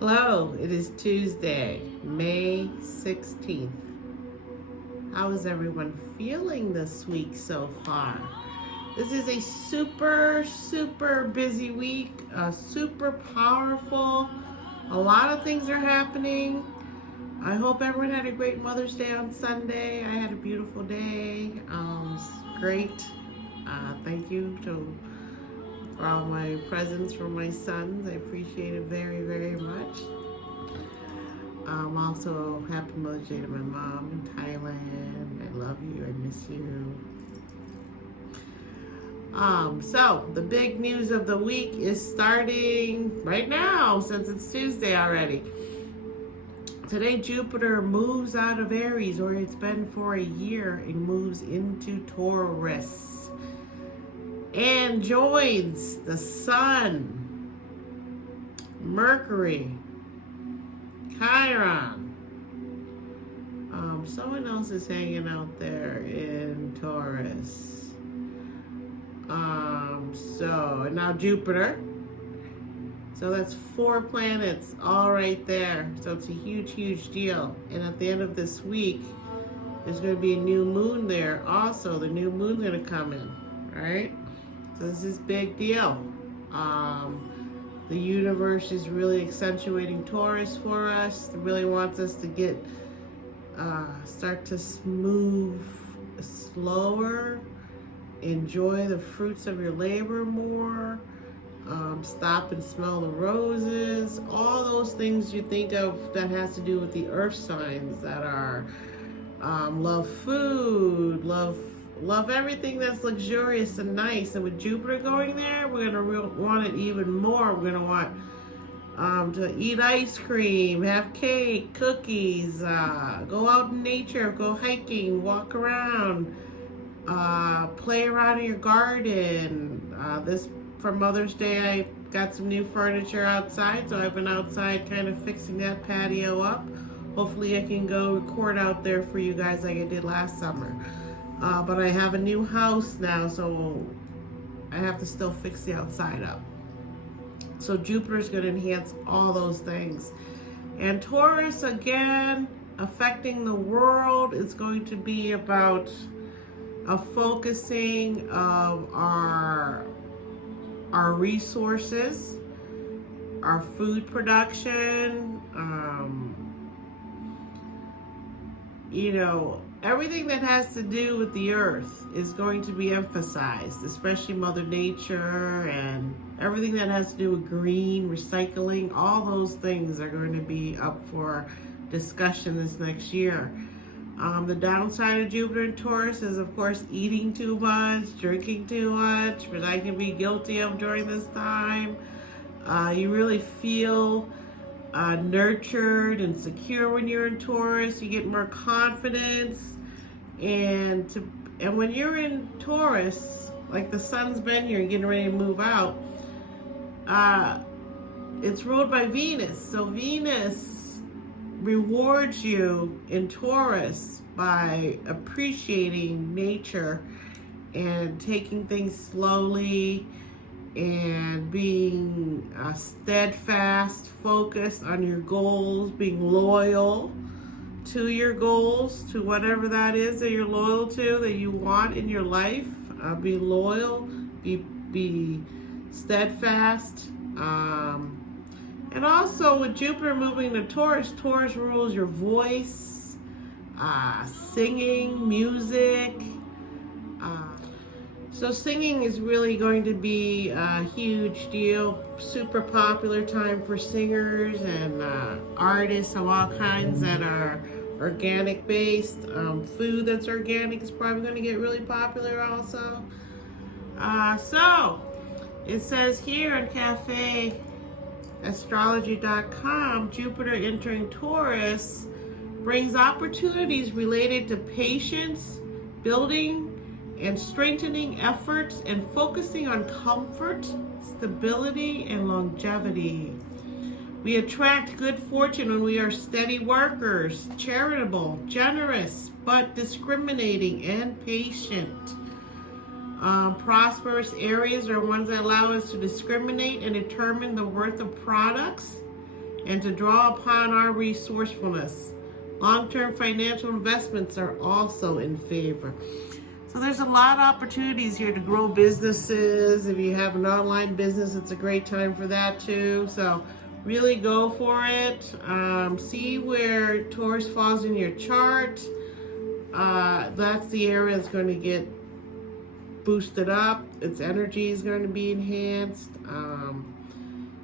Hello, it is Tuesday, May 16th. How is everyone feeling this week so far? This is a super busy week, super powerful. A lot of things are happening. I hope everyone had a great Mother's Day on Sunday. I had a beautiful day. It's great. Thank you for all my presents from my sons. I appreciate it very much. Also, happy Mother's Day to my mom in Thailand. I love you. I miss you. So the big news of the week is starting right now, since it's Tuesday already. Today, Jupiter moves out of Aries, or it's been for a year, and moves into Taurus and joins the Sun, Mercury, Chiron. Someone else is hanging out there in Taurus. And now Jupiter. So that's 4 planets all right there. So it's a huge deal. And at the end of this week, there's going to be a new moon there also. The new moon's going to come in, right? So this is a big deal. The universe is really accentuating Taurus for us. It really wants us to get, start to move slower, enjoy the fruits of your labor more, stop and smell the roses, all those things you think of that has to do with the earth signs that are, love food, love everything that's luxurious and nice. And with Jupiter going there, we're gonna want it even more. We're gonna want to eat ice cream, have cake, cookies, go out in nature, go hiking, walk around, play around in your garden. For Mother's Day, I got some new furniture outside, so I've been outside kind of fixing that patio up. Hopefully I can go record out there for you guys like I did last summer. But I have a new house now, so I have to still fix the outside up. So Jupiter's going to enhance all those things. And Taurus, again, affecting the world, is going to be about a focusing of our resources, our food production, everything that has to do with the earth is going to be emphasized, especially Mother Nature and everything that has to do with green, recycling. All those things are going to be up for discussion this next year. The downside of Jupiter and Taurus is, of course, eating too much, drinking too much, which I can be guilty of during this time. You really feel nurtured and secure when you're in Taurus. You get more confidence, and when you're in Taurus, like the sun's been here and getting ready to move out, it's ruled by Venus. So Venus rewards you in Taurus by appreciating nature and taking things slowly and being steadfast, focused on your goals, being loyal to your goals, to whatever that is that you're loyal to, that you want in your life. Be loyal, be steadfast. And also with Jupiter moving to Taurus, Taurus rules your voice, singing, music. So singing is really going to be a huge deal. Super popular time for singers and artists of all kinds that are organic based. Food that's organic is probably going to get really popular also. So it says here in Cafe Astrology.com, Jupiter entering Taurus brings opportunities related to patience, building and strengthening efforts, and focusing on comfort, stability, and longevity. We attract good fortune when we are steady workers, charitable, generous, but discriminating and patient. Prosperous areas are ones that allow us to discriminate and determine the worth of products and to draw upon our resourcefulness. Long-term financial investments are also in favor. So there's a lot of opportunities here to grow businesses. If you have an online business, it's a great time for that too. So really go for it. See where Taurus falls in your chart. That's the area that's going to get boosted up. Its energy is going to be enhanced.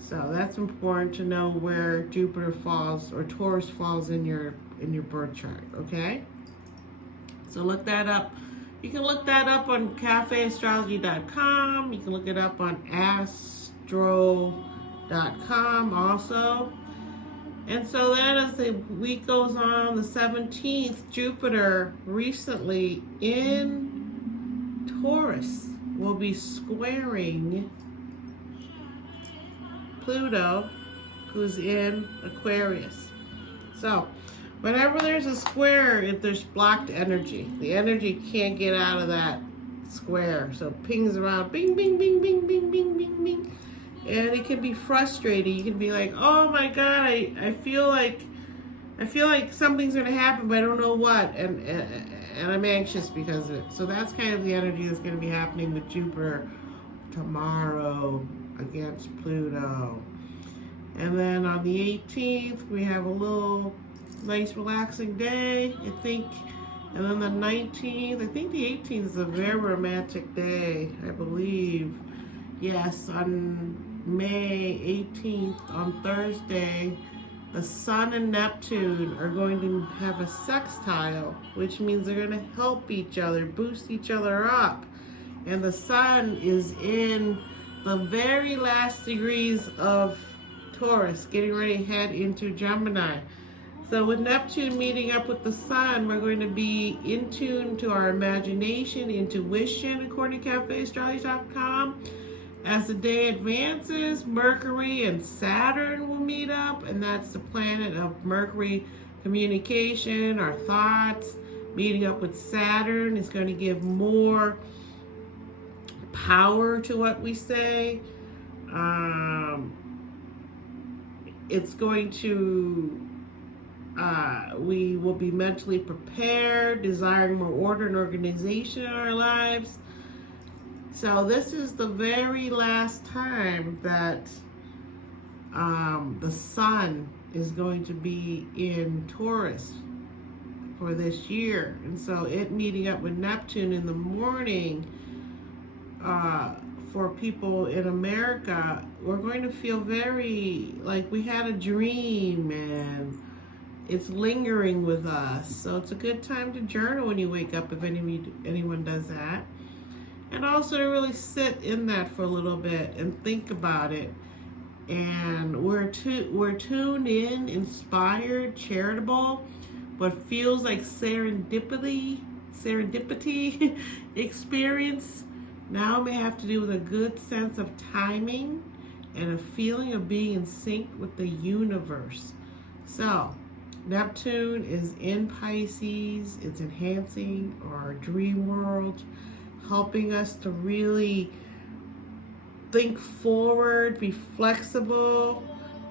So that's important to know where Jupiter falls or Taurus falls in your birth chart. Okay. So look that up. You can look that up on cafeastrology.com. You can look it up on astro.com also. And so then as the week goes on, the 17th, Jupiter recently in Taurus will be squaring Pluto, who's in Aquarius. So whenever there's a square, if there's blocked energy, the energy can't get out of that square. So it pings around, bing, bing, bing, bing, bing, bing, bing, bing. And it can be frustrating. You can be like, oh my God, I feel like something's gonna happen, but I don't know what. And I'm anxious because of it. So that's kind of the energy that's gonna be happening with Jupiter tomorrow against Pluto. And then on the 18th, we have a little nice relaxing day, I think. And then the 19th, I think the 18th is a very romantic day, I believe. Yes, on May 18th, on Thursday, the Sun and Neptune are going to have a sextile, which means they're going to help each other, boost each other up. And the Sun is in the very last degrees of Taurus, getting ready to head into Gemini. So with Neptune meeting up with the Sun, we're going to be in tune to our imagination, intuition, according to cafeastrology.com. As the day advances, Mercury and Saturn will meet up, and that's the planet of Mercury communication, our thoughts. Meeting up with Saturn is going to give more power to what we say. It's going to, we will be mentally prepared, desiring more order and organization in our lives. So this is the very last time that the Sun is going to be in Taurus for this year. And so it meeting up with Neptune in the morning, for people in America, we're going to feel very like we had a dream and it's lingering with us. So it's a good time to journal when you wake up, if anyone does that. And also to really sit in that for a little bit and think about it. And we're tuned in, inspired, charitable, what feels like serendipity experience now may have to do with a good sense of timing and a feeling of being in sync with the universe. So Neptune is in Pisces. It's enhancing our dream world, helping us to really think forward, be flexible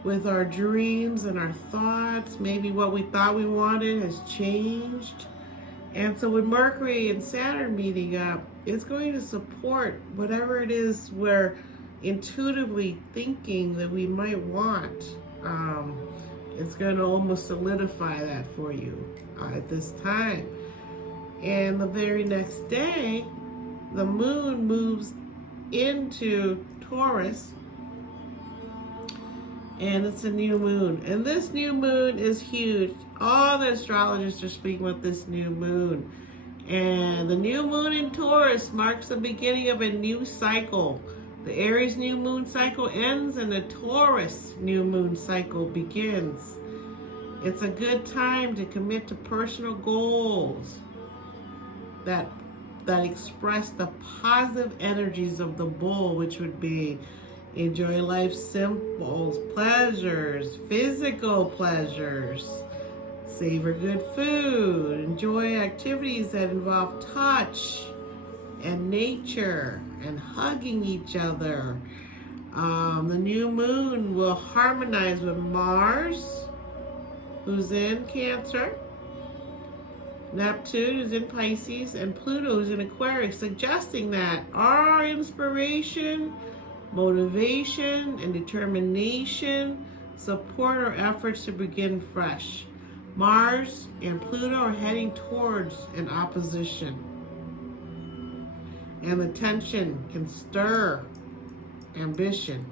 with our dreams and our thoughts. Maybe what we thought we wanted has changed. And so with Mercury and Saturn meeting up, it's going to support whatever it is we're intuitively thinking that we might want. It's going to almost solidify that for you at this time. And the very next day, the moon moves into Taurus, and it's a new moon. And this new moon is huge. All the astrologers are speaking about this new moon. And the new moon in Taurus marks the beginning of a new cycle. The Aries new moon cycle ends and the Taurus new moon cycle begins. It's a good time to commit to personal goals that express the positive energies of the bull, which would be enjoy life's simple pleasures, physical pleasures, savor good food, enjoy activities that involve touch and nature and hugging each other. The new moon will harmonize with Mars, who's in Cancer, Neptune is in Pisces, and Pluto is in Aquarius, suggesting that our inspiration, motivation, and determination support our efforts to begin fresh. Mars and Pluto are heading towards an opposition, and the tension can stir ambition.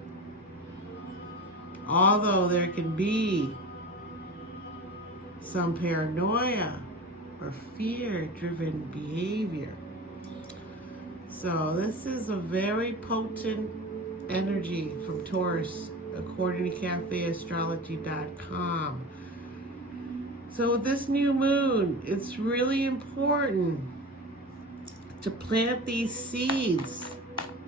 Although there can be some paranoia or fear-driven behavior. So this is a very potent energy from Taurus, according to cafeastrology.com. So with this new moon, it's really important to plant these seeds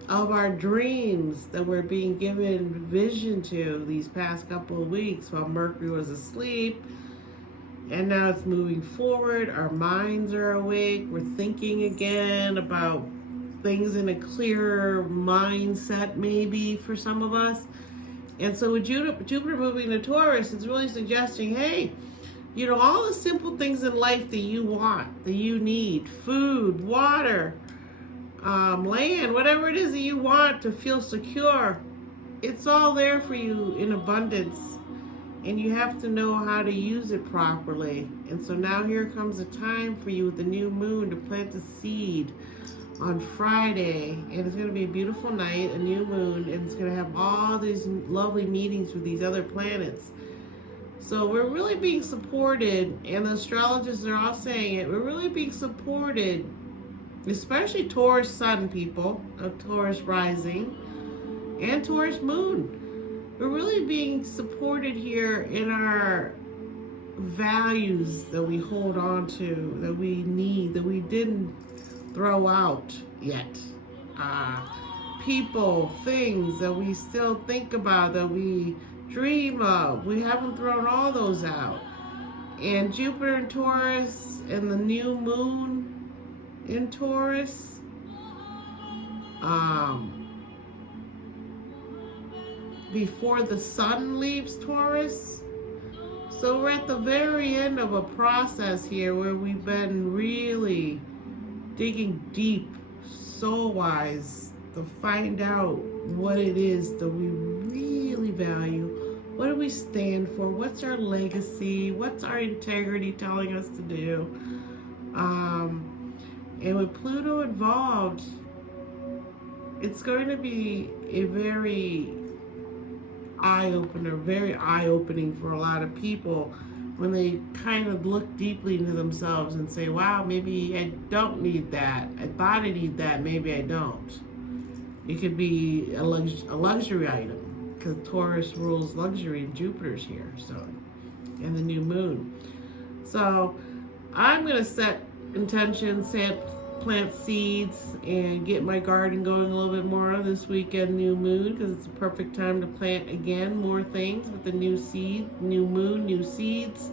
of our dreams that we're being given vision to these past couple of weeks while Mercury was asleep. And now it's moving forward. Our minds are awake. We're thinking again about things in a clearer mindset, maybe for some of us. And so with Jupiter moving to Taurus, it's really suggesting, hey, you know, all the simple things in life that you want, that you need, food, water, land, whatever it is that you want to feel secure, it's all there for you in abundance. And you have to know how to use it properly. And so now here comes a time for you with the new moon to plant a seed on Friday. And it's going to be a beautiful night, a new moon, and it's going to have all these lovely meetings with these other planets. So we're really being supported, and the astrologists are all saying it, we're really being supported, especially Taurus sun people, of Taurus rising, and Taurus moon. We're really being supported here in our values that we hold on to, that we need, that we didn't throw out yet. People, things that we still think about, that we dream of. We haven't thrown all those out. And Jupiter in Taurus and the new moon in Taurus, before the sun leaves Taurus. So we're at the very end of a process here where we've been really digging deep, soul-wise, to find out what it is that we really value. What do we stand for? What's our legacy? What's our integrity telling us to do? And with Pluto involved, it's going to be a very very eye-opening for a lot of people when they kind of look deeply into themselves and say, wow, maybe I don't need that. I thought I need that, maybe I don't. It could be a luxury item, because Taurus rules luxury and Jupiter's here, so, and the new moon. So I'm going to set intentions, plant seeds, and get my garden going a little bit more on this weekend, new moon, because it's a perfect time to plant again more things with the new seed, new moon, new seeds.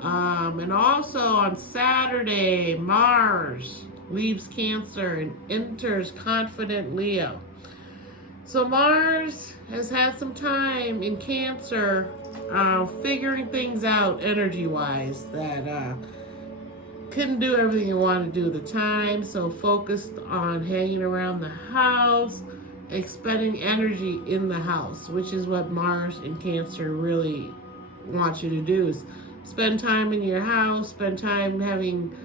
And also on Saturday, Mars leaves Cancer and enters confident Leo. So Mars has had some time in Cancer figuring things out energy-wise, that couldn't do everything you wanted to do at the time, so focused on hanging around the house, expending energy in the house, which is what Mars in Cancer really wants you to do, is spend time in your house, spend time having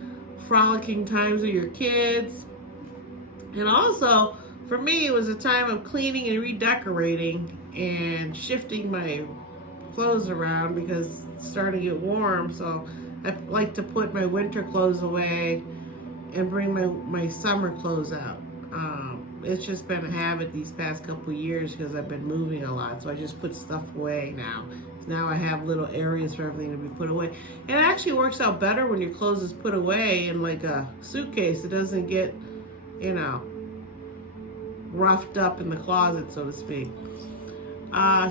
frolicking times with your kids. And also, for me, it was a time of cleaning and redecorating and shifting my clothes around because it's starting to get warm, so I like to put my winter clothes away and bring my summer clothes out. It's just been a habit these past couple of years because I've been moving a lot, so I just put stuff away now. Now I have little areas for everything to be put away. And it actually works out better when your clothes is put away in like a suitcase. It doesn't get, you know, roughed up in the closet, so to speak.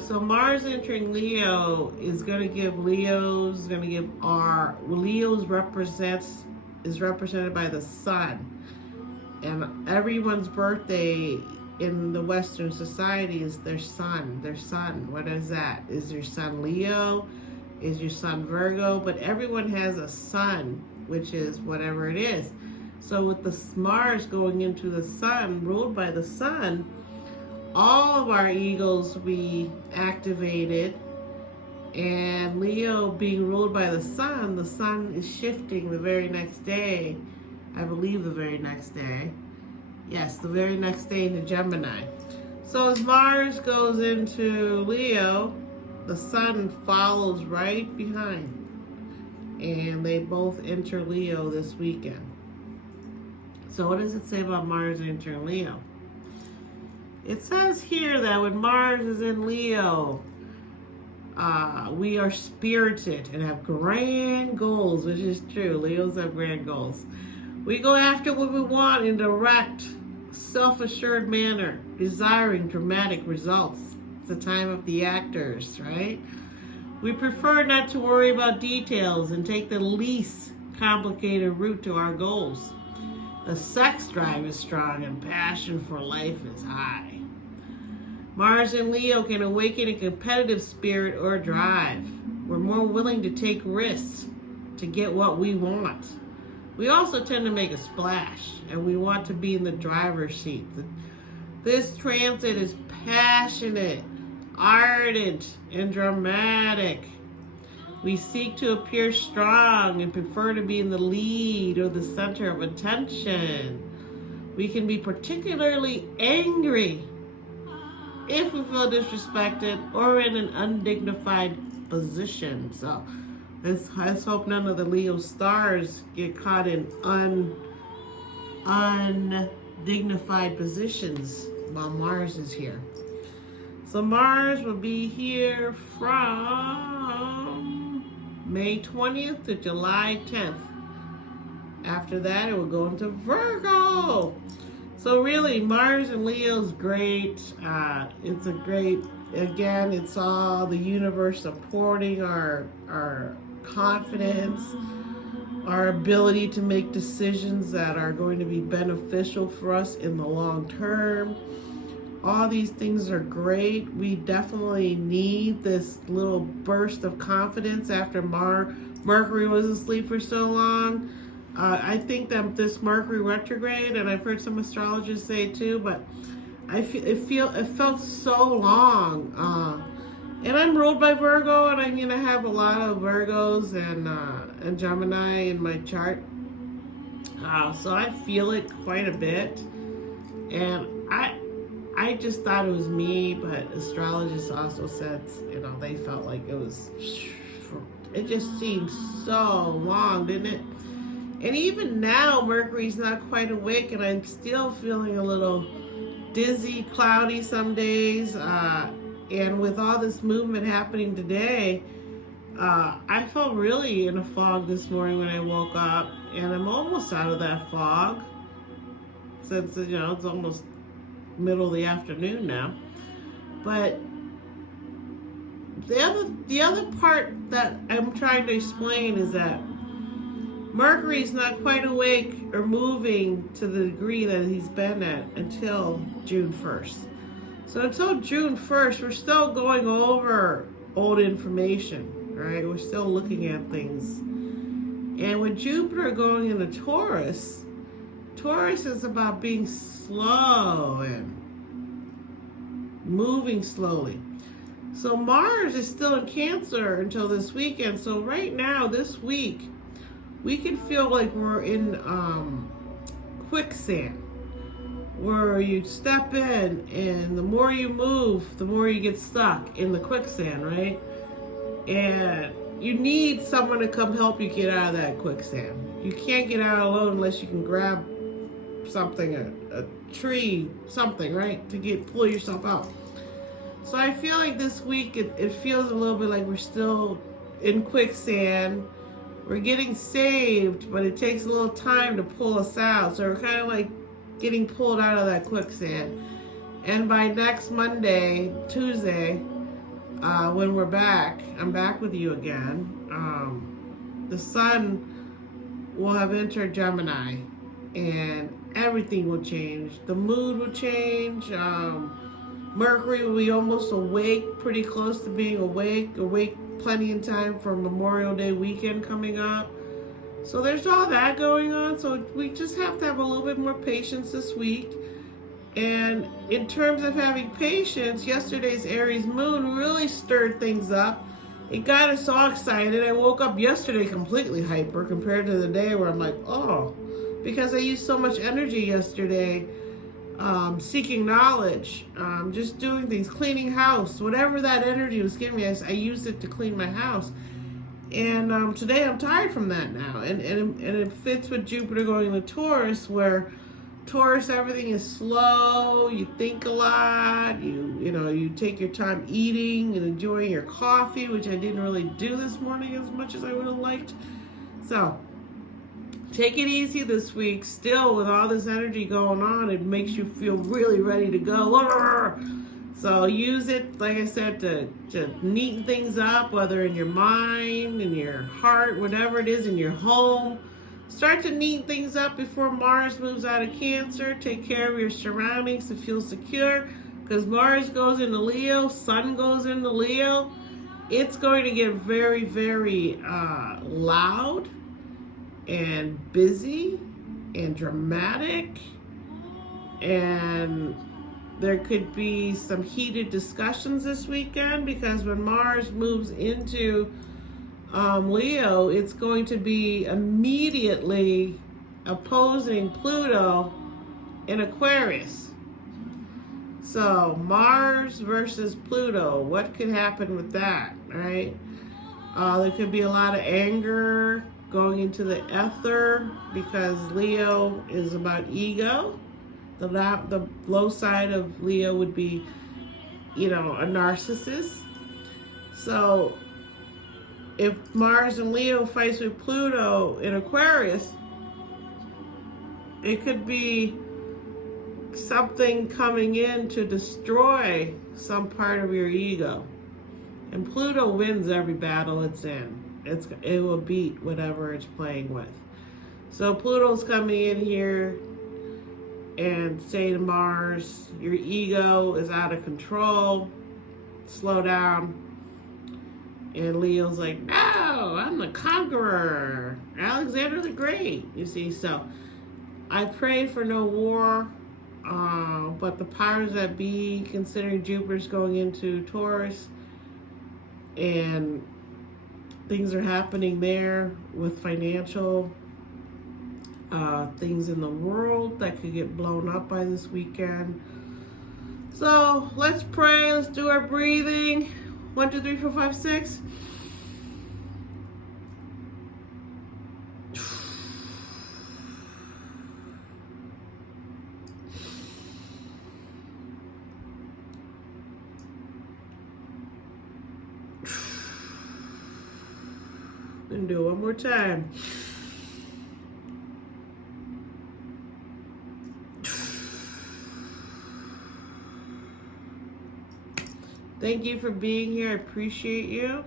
So Mars entering Leo is going to give Leo's is represented by the sun. And everyone's birthday in the Western society is their sun. Their sun. What is that? Is your sun Leo? Is your sun Virgo? But everyone has a sun, which is whatever it is. So with the Mars going into the sun, ruled by the sun, all of our egos will be activated. And Leo being ruled by the sun is shifting the very next day. I believe the very next day. Yes, the very next day into Gemini. So as Mars goes into Leo, the sun follows right behind. And they both enter Leo this weekend. So what does it say about Mars entering Leo? It says here that when Mars is in Leo, we are spirited and have grand goals, which is true. Leos have grand goals. We go after what we want in a direct, self-assured manner, desiring dramatic results. It's the time of the actors, right? We prefer not to worry about details and take the least complicated route to our goals. The sex drive is strong and passion for life is high. Mars in Leo can awaken a competitive spirit or drive. We're more willing to take risks to get what we want. We also tend to make a splash, and we want to be in the driver's seat. This transit is passionate, ardent, and dramatic. We seek to appear strong and prefer to be in the lead or the center of attention. We can be particularly angry if we feel disrespected or in an undignified position. So let's hope none of the Leo stars get caught in undignified positions while Mars is here. So Mars will be here from May 20th to July 10th. After that, it will go into Virgo. So really, Mars and Leo is great. It's a great, again, it's all the universe supporting our confidence, our ability to make decisions that are going to be beneficial for us in the long term. All these things are great. We definitely need this little burst of confidence after Mercury was asleep for so long. I think that this Mercury retrograde, and I've heard some astrologers say too, but it felt so long. And I'm ruled by Virgo, and I have a lot of Virgos and Gemini in my chart. So I feel it quite a bit. And I just thought it was me, but astrologists also said, they felt like it just seemed so long, didn't it? And even now, Mercury's not quite awake, and I'm still feeling a little dizzy, cloudy some days. And with all this movement happening today, I felt really in a fog this morning when I woke up, and I'm almost out of that fog since, it's almost middle of the afternoon now. But the other part that I'm trying to explain is that Mercury's not quite awake or moving to the degree that he's been at until June 1st. So until June 1st, we're still going over old information, right? We're still looking at things. And with Jupiter going into Taurus, Taurus is about being slow and moving slowly. So Mars is still in Cancer until this weekend. So right now, this week, we can feel like we're in quicksand, where you step in, and the more you move, the more you get stuck in the quicksand, right? And you need someone to come help you get out of that quicksand. You can't get out alone unless you can grab something, a tree, something, right, to pull yourself out. So I feel like this week it feels a little bit like we're still in quicksand. We're getting saved, but it takes a little time to pull us out. So we're kind of like getting pulled out of that quicksand. And by next Monday, Tuesday, when we're back, I'm back with you again. The sun will have entered Gemini. And everything will change. The mood will change. Mercury will be almost awake, pretty close to being awake plenty in time for Memorial Day weekend coming up. So there's all that going on. So we just have to have a little bit more patience this week. And in terms of having patience, yesterday's Aries moon really stirred things up. It got us all excited. I woke up yesterday completely hyper compared to the day where I'm like, oh, because I used so much energy yesterday seeking knowledge, just doing things, cleaning house, whatever that energy was giving me, I used it to clean my house. And today I'm tired from that now. And it fits with Jupiter going to Taurus, where Taurus, everything is slow, you think a lot, you take your time eating and enjoying your coffee, which I didn't really do this morning as much as I would have liked. So take it easy this week. Still, with all this energy going on, it makes you feel really ready to go. So use it, like I said, to neaten things up, whether in your mind, in your heart, whatever it is, in your home. Start to neaten things up before Mars moves out of Cancer. Take care of your surroundings to feel secure, because Mars goes into Leo, Sun goes into Leo. It's going to get very, very loud and busy and dramatic, and there could be some heated discussions this weekend, because when Mars moves into Leo, it's going to be immediately opposing Pluto in Aquarius. So Mars versus Pluto, what could happen with that, right? There could be a lot of anger going into the ether, because Leo is about ego. The low side of Leo would be, a narcissist. So if Mars and Leo fights with Pluto in Aquarius, it could be something coming in to destroy some part of your ego. And Pluto wins every battle it's in. It will beat whatever it's playing with. So Pluto's coming in here and say to Mars, your ego is out of control, slow down. And Leo's like, no, I'm the conqueror, Alexander the Great, you see. So I pray for no war, but the powers that be, considering Jupiter's going into Taurus, and things are happening there with financial things in the world that could get blown up by this weekend. So let's pray, let's do our breathing. 1, 2, 3, 4, 5, 6. And do it one more time. Thank you for being here. I appreciate you.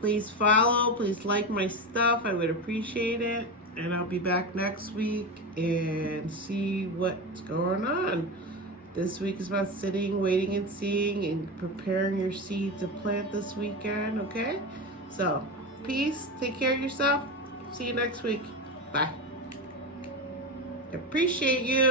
Please follow. Please like my stuff. I would appreciate it. And I'll be back next week and see what's going on. This week is about sitting, waiting, and seeing, and preparing your seed to plant this weekend, okay? So, peace. Take care of yourself. See you next week. Bye. Appreciate you.